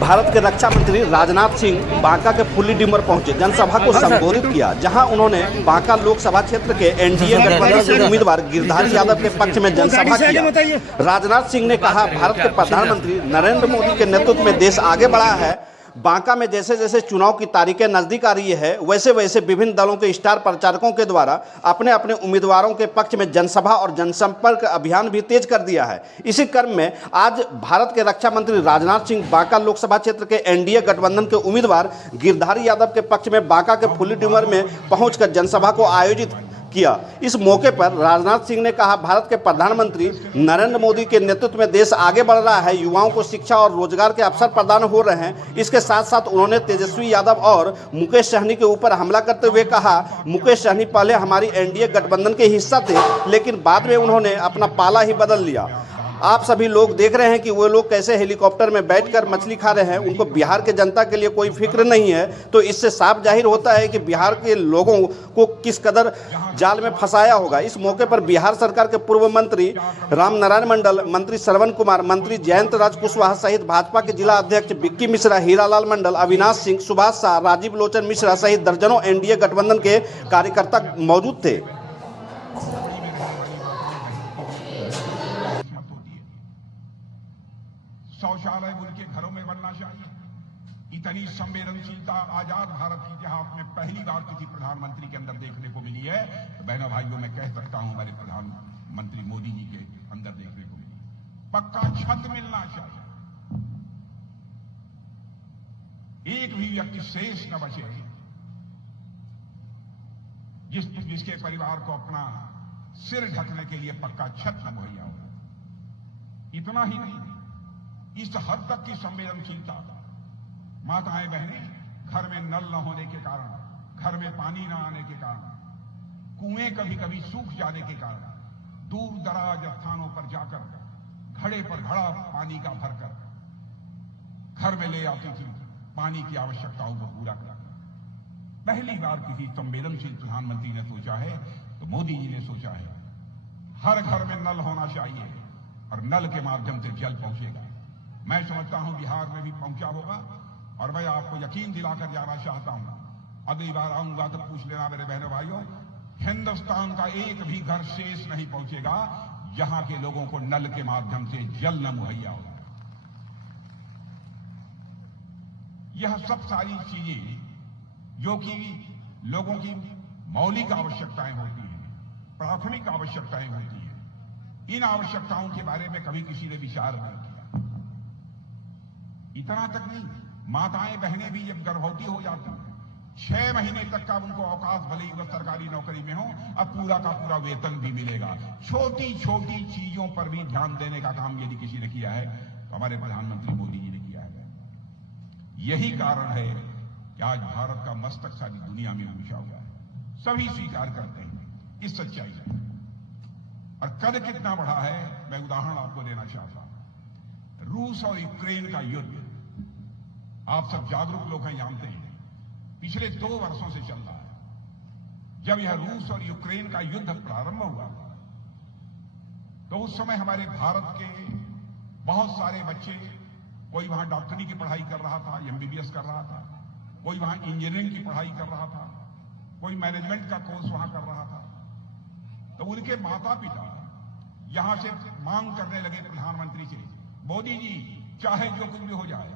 भारत के रक्षा मंत्री राजनाथ सिंह बांका के फुल्ली डिमर पहुंचे, जनसभा को संबोधित किया, जहां उन्होंने बांका लोकसभा क्षेत्र के एनडीए गठबंधन के उम्मीदवार गिरधारी यादव के पक्ष में जनसभा किया। राजनाथ सिंह ने कहा, भारत के प्रधानमंत्री नरेंद्र मोदी के नेतृत्व में देश आगे बढ़ा है। बांका में जैसे जैसे चुनाव की तारीखें नजदीक आ रही है, वैसे वैसे विभिन्न दलों के स्टार प्रचारकों के द्वारा अपने अपने उम्मीदवारों के पक्ष में जनसभा और जनसंपर्क अभियान भी तेज कर दिया है। इसी क्रम में आज भारत के रक्षा मंत्री राजनाथ सिंह बांका लोकसभा क्षेत्र के एनडीए गठबंधन के उम्मीदवार गिरधारी यादव के पक्ष में बांका के फुल्ली डिमर में पहुंचकर जनसभा को आयोजित किया। इस मौके पर राजनाथ सिंह ने कहा, भारत के प्रधानमंत्री नरेंद्र मोदी के नेतृत्व में देश आगे बढ़ रहा है, युवाओं को शिक्षा और रोजगार के अवसर प्रदान हो रहे हैं। इसके साथ साथ उन्होंने तेजस्वी यादव और मुकेश सहनी के ऊपर हमला करते हुए कहा, मुकेश सहनी पहले हमारी एनडीए गठबंधन के हिस्सा थे, लेकिन बाद में उन्होंने अपना पाला ही बदल लिया। आप सभी लोग देख रहे हैं कि वो लोग कैसे हेलीकॉप्टर में बैठकर मछली खा रहे हैं, उनको बिहार के जनता के लिए कोई फिक्र नहीं है। तो इससे साफ जाहिर होता है कि बिहार के लोगों को किस कदर जाल में फंसाया होगा। इस मौके पर बिहार सरकार के पूर्व मंत्री राम नारायण मंडल, मंत्री श्रवण कुमार, मंत्री जयंत राज कुशवाहा सहित भाजपा के जिला अध्यक्ष विक्की मिश्रा, हीरालाल मंडल, अविनाश सिंह, सुभाष शाह, राजीव लोचन मिश्रा सहित दर्जनों एनडीए गठबंधन के कार्यकर्ता मौजूद थे। शौचालय उनके घरों में बनना चाहिए। इतनी संवेदनशीलता आजाद भारत के इतिहास में पहली बार किसी प्रधानमंत्री के अंदर देखने को मिली है। तो बहनों भाइयों, मैं कह सकता हूं हमारे प्रधानमंत्री मोदी जी के अंदर देखने को मिली। पक्का छत मिलना चाहिए, एक भी व्यक्ति शेष न बचे जिसके परिवार को अपना सिर ढकने के लिए पक्का छत न मुहैया हो। इतना ही नहीं, इस हद तक की संवेदनशीलता, माताएं बहनें घर में नल न होने के कारण, घर में पानी न आने के कारण, कुएं कभी कभी सूख जाने के कारण दूर दराज स्थानों पर जाकर घड़े पर घड़ा पानी का भरकर घर में ले आती थी, पानी की आवश्यकताओं को पूरा कर। पहली बार किसी संवेदनशील प्रधानमंत्री ने सोचा है तो मोदी जी ने सोचा है, हर घर में नल होना चाहिए और नल के माध्यम से जल पहुंचेगा। मैं समझता हूं बिहार में भी पहुंचा होगा और मैं आपको यकीन दिलाकर जाना चाहता हूं, अगली बार आऊंगा तो पूछ लेना मेरे बहनों भाइयों, हिंदुस्तान का एक भी घर शेष नहीं पहुंचेगा जहां के लोगों को नल के माध्यम से जल न मुहैया होगा। यह सब सारी चीजें जो कि लोगों की मौलिक आवश्यकताएं होती हैं, प्राथमिक आवश्यकताएं होती हैं, इन आवश्यकताओं के बारे में कभी किसी ने विचार नहीं किया। इतना तक नहीं, माताएं बहनें भी जब गर्भवती हो जाती हैं, 6 महीने तक का उनको अवकाश, भले ही वह सरकारी नौकरी में हो, अब पूरा का पूरा वेतन भी मिलेगा। छोटी छोटी चीजों पर भी ध्यान देने का काम यदि किसी ने किया है तो हमारे प्रधानमंत्री मोदी जी ने किया है। यही कारण है कि आज भारत का मस्तक सारी दुनिया में ऊंचा हुआ है। सभी स्वीकार करते हैं इस सच्चाई को। और कद कितना बढ़ा है, मैं उदाहरण आपको देना चाहता हूं। रूस और यूक्रेन का युद्ध, आप सब जागरूक लोग हैं, जानते हैं, पिछले 2 वर्षों से चल रहा है। जब यह रूस और यूक्रेन का युद्ध प्रारंभ हुआ तो उस समय हमारे भारत के बहुत सारे बच्चे, कोई वहां डॉक्टरी की पढ़ाई कर रहा था, एमबीबीएस कर रहा था, कोई वहां इंजीनियरिंग की पढ़ाई कर रहा था, कोई मैनेजमेंट का कोर्स वहां कर रहा था। तो उनके माता पिता यहां से मांग करने लगे प्रधानमंत्री से, मोदी जी चाहे जो कुछ भी हो जाए,